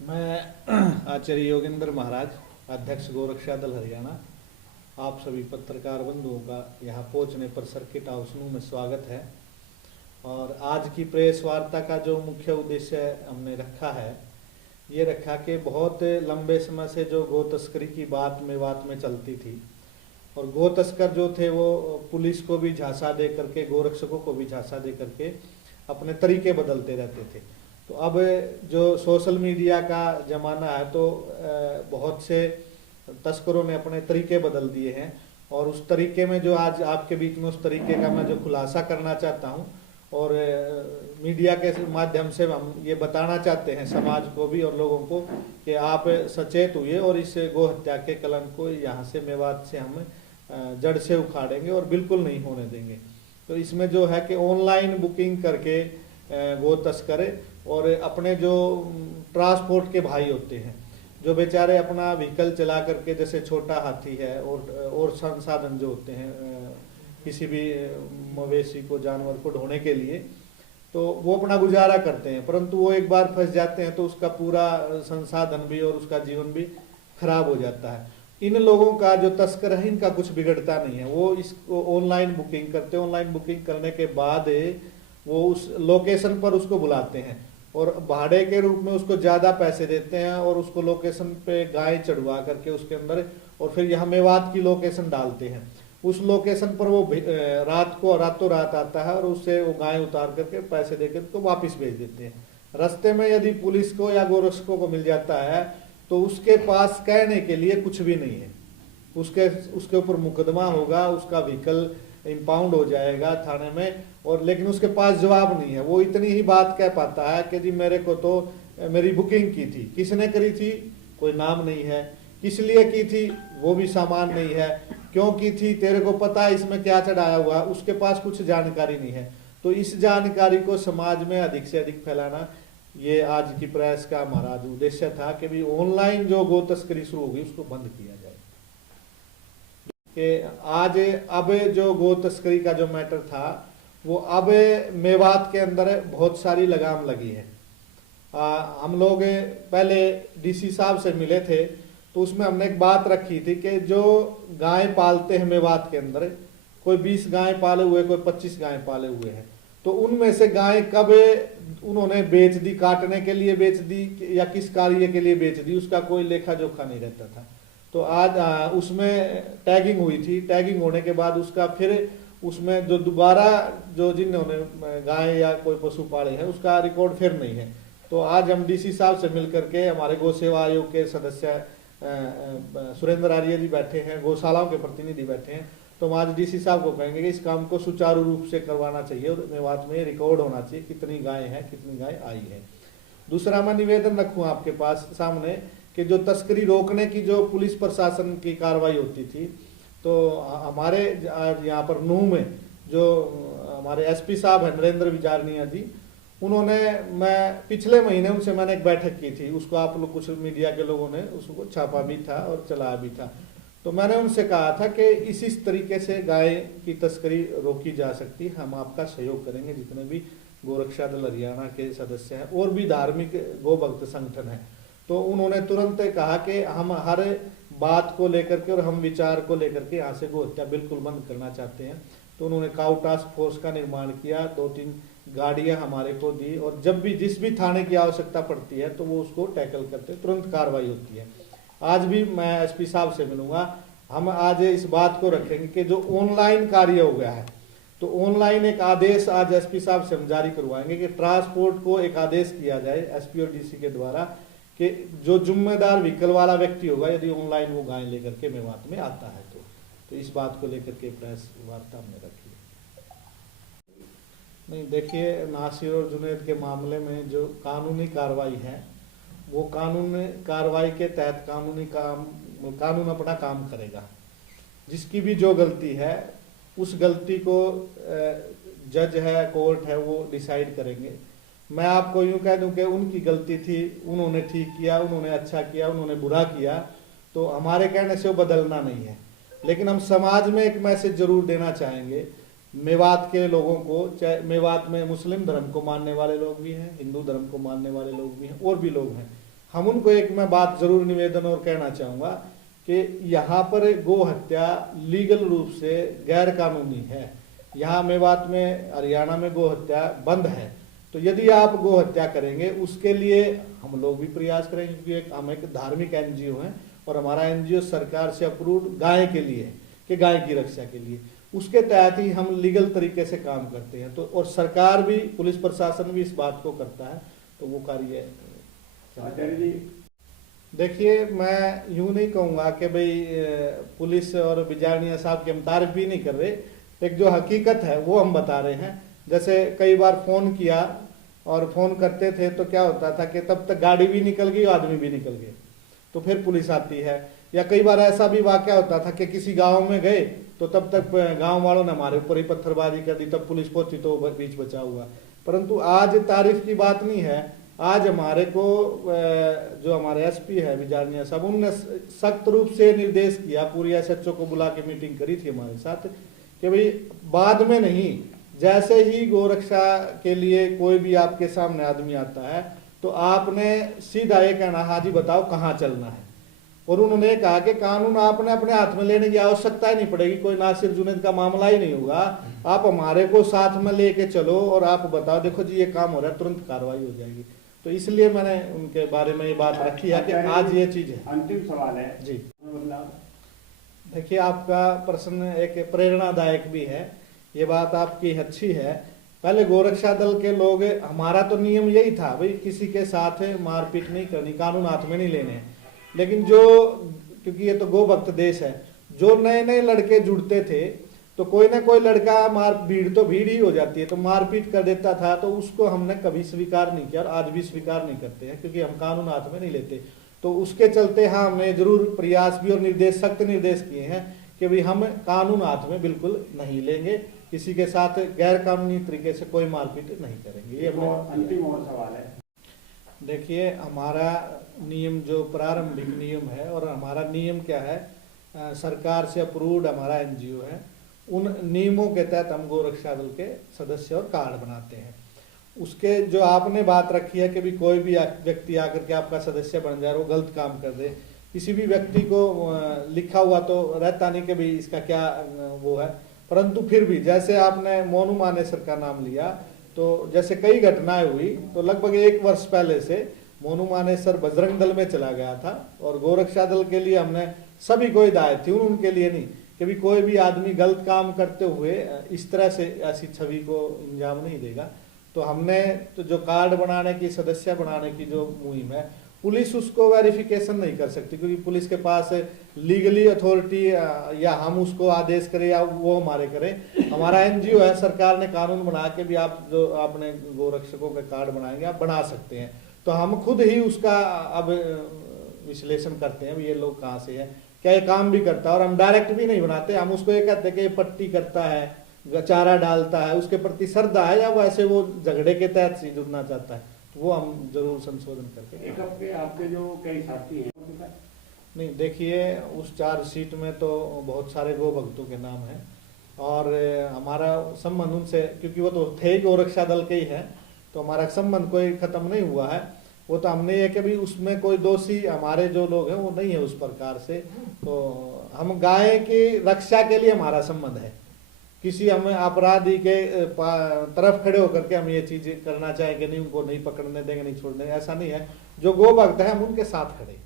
मैं आचार्य योगेंद्र महाराज, अध्यक्ष गोरक्षा दल हरियाणा, आप सभी पत्रकार बंधुओं का यहाँ पहुँचने पर सर्किट हाउस नू में स्वागत है। और आज की प्रेस वार्ता का जो मुख्य उद्देश्य हमने रखा है, ये रखा कि बहुत लंबे समय से जो गो तस्करी की बात में चलती थी और गो तस्कर जो थे वो पुलिस को भी झांसा दे करके, गोरक्षकों को भी झांसा दे करके अपने तरीके बदलते रहते थे। तो अब जो सोशल मीडिया का ज़माना है तो बहुत से तस्करों ने अपने तरीके बदल दिए हैं और उस तरीके में जो आज आपके बीच में उस तरीके का मैं जो खुलासा करना चाहता हूँ और मीडिया के माध्यम से हम ये बताना चाहते हैं समाज को भी और लोगों को कि आप सचेत हुए और इस गो हत्या के कलंक को यहाँ से मेवात से हम जड़ से उखाड़ेंगे और बिल्कुल नहीं होने देंगे। तो इसमें जो है कि ऑनलाइन बुकिंग करके गो तस्कर और अपने जो ट्रांसपोर्ट के भाई होते हैं, जो बेचारे अपना व्हीकल चला करके, जैसे छोटा हाथी है और संसाधन जो होते हैं किसी भी मवेशी को, जानवर को ढोने के लिए, तो वो अपना गुजारा करते हैं, परंतु वो एक बार फंस जाते हैं तो उसका पूरा संसाधन भी और उसका जीवन भी खराब हो जाता है। इन लोगों का जो तस्कर है इनका कुछ बिगड़ता नहीं है, वो इसको ऑनलाइन बुकिंग करते हैं। ऑनलाइन बुकिंग करने के बाद वो उस लोकेशन पर उसको बुलाते हैं और भाड़े के रूप में उसको ज़्यादा पैसे देते हैं और उसको लोकेशन पे गाय चढ़वा करके उसके अंदर, और फिर यहाँ मेवात की लोकेशन डालते हैं। उस लोकेशन पर वो रात को रातों रात आता है और उससे वो गाय उतार करके पैसे देकर उसको वापस भेज देते हैं। रास्ते में यदि पुलिस को या गोरक्षकों को मिल जाता है तो उसके पास कहने के लिए कुछ भी नहीं है। उसके ऊपर मुकदमा होगा, उसका व्हीकल इम्पाउंड हो जाएगा थाने में, और लेकिन उसके पास जवाब नहीं है। वो इतनी ही बात कह पाता है कि जी मेरे को तो मेरी बुकिंग की थी, किसने करी थी कोई नाम नहीं है, किस लिए की थी वो भी सामान नहीं है, क्यों की थी तेरे को पता है इसमें क्या चढ़ाया हुआ, उसके पास कुछ जानकारी नहीं है। तो इस जानकारी को समाज में अधिक से अधिक फैलाना, ये आज की प्रेस का हमारा उद्देश्य था कि भी ऑनलाइन जो गो तस्करी शुरू होगी उसको बंद किया जाए। कि आज अब जो गो तस्करी का जो मैटर था वो अब मेवात के अंदर बहुत सारी लगाम लगी है। हम लोग पहले डीसी साहब से मिले थे तो उसमें हमने एक बात रखी थी कि जो गाय पालते हैं मेवात के अंदर, कोई 20 गाय पाले हुए, कोई 25 गाय पाले हुए हैं, तो उनमें से गाय कब उन्होंने बेच दी, काटने के लिए बेच दी या किस कार्य के लिए बेच दी, उसका कोई लेखा जोखा नहीं रहता था। तो आज उसमें टैगिंग हुई थी। टैगिंग होने के बाद उसका फिर उसमें जो दोबारा जो जिन्होंने गाय या कोई पशु पाले हैं उसका रिकॉर्ड फिर नहीं है। तो आज हम डीसी साहब से मिलकर के, हमारे गौ सेवा आयोग के सदस्य सुरेंद्र आर्य जी बैठे हैं, गौशालाओं के प्रतिनिधि बैठे हैं, तो हम आज डीसी साहब को कहेंगे कि इस काम को सुचारू रूप से करवाना चाहिए और मेवात में रिकॉर्ड होना चाहिए कितनी गाय है, कितनी गाय आई है। दूसरा मैं निवेदन रखूँ आपके पास सामने कि जो तस्करी रोकने की जो पुलिस प्रशासन की कार्रवाई होती थी, तो हमारे यहाँ पर नूह में जो हमारे एसपी साहब हैं नरेंद्र विजारनिया जी, उन्होंने, मैं पिछले महीने उनसे मैंने एक बैठक की थी, उसको आप लोग कुछ मीडिया के लोगों ने उसको छापा भी था और चलाया भी था। तो मैंने उनसे कहा था कि इस तरीके से गाय की तस्करी रोकी जा सकती है, हम आपका सहयोग करेंगे, जितने भी गोरक्षा दल हरियाणा के सदस्य हैं और भी धार्मिक गो भक्त संगठन हैं। तो उन्होंने तुरंत कहा कि हम हर बात को लेकर के और हम विचार को लेकर के यहाँ से गो हत्या बिल्कुल बंद करना चाहते हैं। तो उन्होंने काउ टास्क फोर्स का निर्माण किया, 2-3 गाड़ियां हमारे को दी, और जब भी जिस भी थाने की आवश्यकता पड़ती है तो वो उसको टैकल करते, तुरंत कार्रवाई होती है। आज भी मैं एसपी साहब से मिलूंगा, हम आज इस बात को रखेंगे कि जो ऑनलाइन कार्य हो गया है, तो ऑनलाइन एक आदेश आज एसपी साहब से हम जारी करवाएंगे कि ट्रांसपोर्ट को एक आदेश किया जाए एसपी और डीसी के द्वारा कि जो जिम्मेदार व्हीकल वाला व्यक्ति होगा, यदि ऑनलाइन वो गाय लेकर के मेवात में आता है तो इस बात को लेकर के प्रेस वार्ता हमने रखी। नहीं, देखिए, नासिर और जुनैद के मामले में जो कानूनी कार्रवाई है वो कानूनी कार्रवाई के तहत कानून अपना काम करेगा। जिसकी भी जो गलती है उस गलती को जज है, कोर्ट है, वो डिसाइड करेंगे। मैं आपको यूँ कह दूं कि उनकी गलती थी, उन्होंने ठीक किया, उन्होंने अच्छा किया, उन्होंने बुरा किया, तो हमारे कहने से वो बदलना नहीं है। लेकिन हम समाज में एक मैसेज जरूर देना चाहेंगे मेवात के लोगों को, चाहे मेवात में मुस्लिम धर्म को मानने वाले लोग भी हैं, हिंदू धर्म को मानने वाले लोग भी हैं और भी लोग हैं। हम उनको एक मैं बात जरूर निवेदन और कहना चाहूँगा कि यहाँ पर गो हत्या लीगल रूप से गैर कानूनी है। यहाँ मेवात में, हरियाणा में गो हत्या बंद है। तो यदि आप गो हत्या करेंगे उसके लिए हम लोग भी प्रयास करेंगे, क्योंकि हम एक धार्मिक एनजीओ हैं और हमारा एनजीओ सरकार से अप्रूव्ड गाय के लिए है कि गाय की रक्षा के लिए, उसके तहत ही हम लीगल तरीके से काम करते हैं। तो और सरकार भी, पुलिस प्रशासन भी इस बात को करता है, तो वो कार्य। देखिए, मैं यूं नहीं कहूँगा कि भाई पुलिस और बिजारनिया साहब की हम तारीफ भी नहीं कर रहे, एक जो हकीकत है वो हम बता रहे हैं। जैसे कई बार फ़ोन किया और फ़ोन करते थे तो क्या होता था कि तब तक गाड़ी भी निकल गई, आदमी भी निकल गए, तो फिर पुलिस आती है। या कई बार ऐसा भी वाक़या होता था कि किसी गांव में गए तो तब तक गांव वालों ने हमारे ऊपर ही पत्थरबाजी कर दी, तब पुलिस पहुंची तो बीच बचा हुआ। परंतु आज तारीफ की बात नहीं है। आज हमारे को जो हमारे एसपी है बिजारनिया साहब, उन्होंने सख्त रूप से निर्देश किया, पूरी एसएचओ को बुला के मीटिंग करी थी हमारे साथ कि भाई बाद में नहीं, जैसे ही गोरक्षा के लिए कोई भी आपके सामने आदमी आता है तो आपने सीधा ये कहना, हाँ जी बताओ कहाँ चलना है। और उन्होंने कहा कि कानून आपने अपने हाथ में लेने की आवश्यकता ही नहीं पड़ेगी, कोई नासिर जुनैद का मामला ही नहीं होगा, आप हमारे को साथ में लेके चलो और आप बताओ देखो जी ये काम हो रहा है, तुरंत कार्रवाई हो जाएगी। तो इसलिए मैंने उनके बारे में ये बात रखी है कि आज ये चीज है। अंतिम सवाल है जी, देखिए आपका प्रश्न एक प्रेरणादायक भी है, ये बात आपकी अच्छी है। पहले गोरक्षा दल के लोग, हमारा तो नियम यही था भाई किसी के साथ मारपीट नहीं करनी, कानून हाथ में नहीं लेने। लेकिन जो, क्योंकि ये तो गो भक्त देश है, जो नए नए लड़के जुड़ते थे तो कोई ना कोई लड़का भीड़ ही हो जाती है तो मारपीट कर देता था, तो उसको हमने कभी स्वीकार नहीं किया और आज भी स्वीकार नहीं करते हैं, क्योंकि हम कानून हाथ में नहीं लेते। तो उसके चलते हाँ हमने जरूर प्रयास भी और निर्देश, सख्त निर्देश किए हैं कि भाई हम कानून हाथ में बिल्कुल नहीं लेंगे, किसी के साथ गैर कानूनी तरीके से कोई मारपीट नहीं करेंगे। ये अंतिम और सवाल है। देखिए, हमारा नियम जो प्रारंभिक नियम है, और हमारा नियम क्या है, सरकार से अप्रूव्ड हमारा एनजीओ है, उन नियमों के तहत हम गोरक्षा दल के सदस्य और कार्ड बनाते हैं। उसके जो आपने बात रखी है कि भी कोई भी व्यक्ति आकर के आपका सदस्य बन जाए, वो गलत काम कर दे, किसी भी व्यक्ति को लिखा हुआ तो रहता नहीं कि भाई इसका क्या वो है, परंतु फिर भी जैसे आपने मोनू मानेसर का नाम लिया, तो जैसे कई घटनाएं हुई, तो लगभग 1 वर्ष पहले से मोनू मानेसर बजरंग दल में चला गया था और गोरक्षा दल के लिए हमने सभी को हिदायत थी, उनके लिए नहीं, कि भी कोई भी आदमी गलत काम करते हुए इस तरह से ऐसी छवि को अंजाम नहीं देगा। तो हमने तो जो कार्ड बनाने की, सदस्य बनाने की जो मुहिम है, पुलिस उसको वेरिफिकेशन नहीं कर सकती, क्योंकि पुलिस के पास लीगली अथॉरिटी या हम उसको आदेश करें या वो हमारे करें। हमारा एनजीओ है, सरकार ने कानून बना के भी आप जो आपने गोरक्षकों के कार्ड बनाएंगे आप बना सकते हैं। तो हम खुद ही उसका अब विश्लेषण करते हैं ये लोग कहाँ से है, क्या ये काम भी करता है, और हम डायरेक्ट भी नहीं बनाते। हम उसको ये कहते हैं कि ये पट्टी करता है, चारा डालता है, उसके प्रति श्रद्धा है, या वैसे वो झगड़े के तहत से जुड़ना चाहता है, तो वो हम जरूर संशोधन करके। एक आपके जो कई साथी हैं नहीं, देखिए उस चार्जशीट में तो बहुत सारे गो भक्तों के नाम हैं और हमारा संबंध उनसे, क्योंकि वो तो थे गोरक्षा दल के ही हैं, तो हमारा संबंध कोई खत्म नहीं हुआ है। वो तो हमने ये कि भी उसमें कोई दोषी हमारे जो लोग हैं वो नहीं है उस प्रकार से। तो हम गाय की रक्षा के लिए हमारा संबंध है, किसी हमें अपराधी के तरफ खड़े होकर के हम ये चीज करना चाहेंगे नहीं, उनको नहीं पकड़ने देंगे, नहीं छोड़ने, ऐसा नहीं है। जो गो भक्त है हम उनके साथ खड़े।